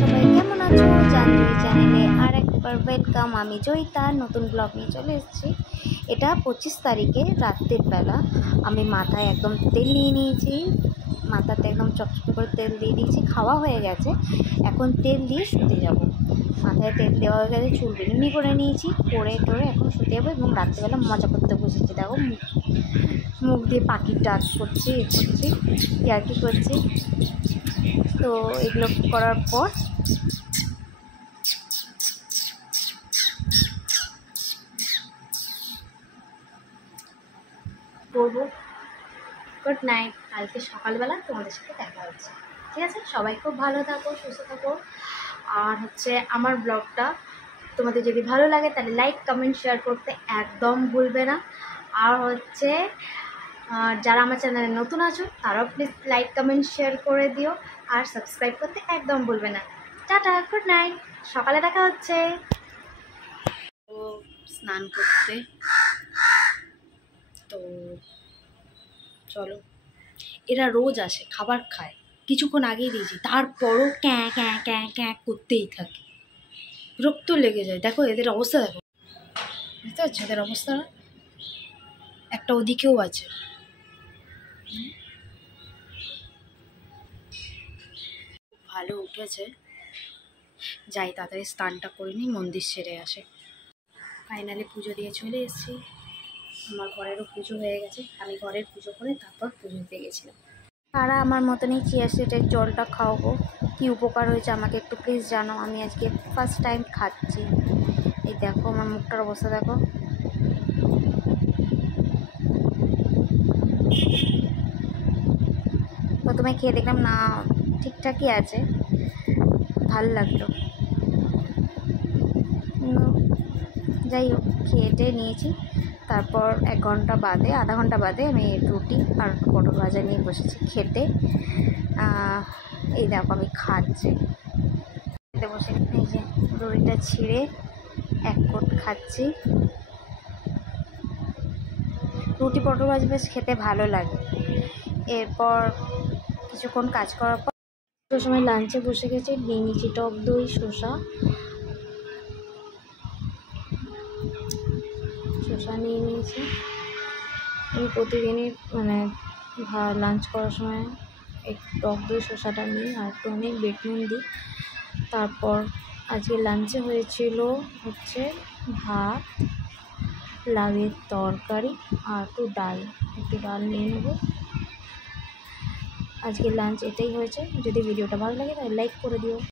সবাই কেমন আছো? জানজুই চ্যানেলে আর একবার ওয়েলকাম। আমি জয়িতা নতুন ব্লগ নিয়ে চলে এসেছি। এটা 25 তারিখে রাত্রের বেলা। আমি মাথায় একদম তেল নিয়ে নিয়েছি, মাথাতে একদম চকচকে করে তেল দিয়ে দিয়েছি। খাওয়া হয়ে গেছে, এখন তেল দিয়ে শুতে যাব। মাথায় তেল দেওয়া হয়ে গেছে, চুল বেনুনি করে নিয়েছি, করে টোরে এখন শুতে যাবো। এবং রাত্রেবেলা মজা করতে বসেছি। দেখো মুখ দিয়ে পাখির ডাক করছি, ইয়ার্কি করছি। তো এগুলো করার পর করবো গুড নাইট। কালকে সকালবেলা তোমাদের সাথে দেখা হচ্ছে, ঠিক আছে? সবাই খুব ভালো থাকো, সুস্থ থাকো। আর আমার ব্লগটা তোমাদের যদি ভালো লাগে তাহলে লাইক কমেন্ট শেয়ার করতে একদম ভুলবে না। আর যারা আমার চ্যানেলে নতুন আছো তারাও প্লিজ লাইক কমেন্ট শেয়ার করে দিও, আর সাবস্ক্রাইব করতে একদম ভুলবে না। টাটা, গুড নাইট, সকালে দেখা হচ্ছে। তো স্নান করতে, তো চলো। এরা রোজ আসে, খাবার খায়, কিছুক্ষণ আগেই দিয়েছি, তারপরও ক্যাঁ ক্যাঁ ক্যাঁ ক্যাঁ করতেই থাকে। বিরক্ত লেগে যায়। দেখো এদের অবস্থা, দেখো, বুঝতে পারছো এদের অবস্থা? একটা ওদিকেও আছে। ভালো উঠেছে, যাই তাড়াতাড়ি স্নানটা করে নিই, মন্দির সেরে আসে। ফাইনালি পুজো দিয়ে চলে এসেছি। আমার ঘরেরও পুজো হয়ে গেছে। আমি ঘরের পুজো করে তারপর পুজো দিতে গেছিলাম। তারা আমার মতনই চিয়া সিডের জলটা খাওয়াবো। কী উপকার হয়েছে আমাকে একটু প্লিজ জানো। আমি আজকে ফার্স্ট টাইম খাচ্ছি। এই দেখো আমার মুখটার অবস্থা দেখো। প্রথমে খেয়ে দেখলাম না, ঠিকঠাকই আছে, ভালো লাগলো। যাই হোক, খেয়েটে নিয়েছি। তারপর 1 ঘন্টা বাদে, আধা ঘন্টা বাদে আমি রুটি আর পটল ভাজা নিয়ে বসেছি খেতে। এই দেখো আমি খাচ্ছি, খেতে বসে এই যে রুটিটা ছিঁড়ে 1 কোট খাচ্ছি। রুটি পটল ভাজা বেশ খেতে ভালো লাগে। এরপর কিছুক্ষণ কাজ করার পর সময় লাঞ্চে বসে গেছি। নিয়ে নিয়েছি টক দই, শসা নিয়ে নিয়েছি। আমি প্রতিদিনই লাঞ্চ করার সময় এই টক দই শসাটা নিই, আর একটু অনেক বিট নুন দিই। তারপর আজকে লাঞ্চে হয়েছিল ভাত, লাউয়ের তরকারি আর একটু ডাল নিয়ে নেব। আজকে লাঞ্চ এটাই হয়েছে। যদি ভিডিওটা ভালো লাগে তাহলে লাইক করে দিও।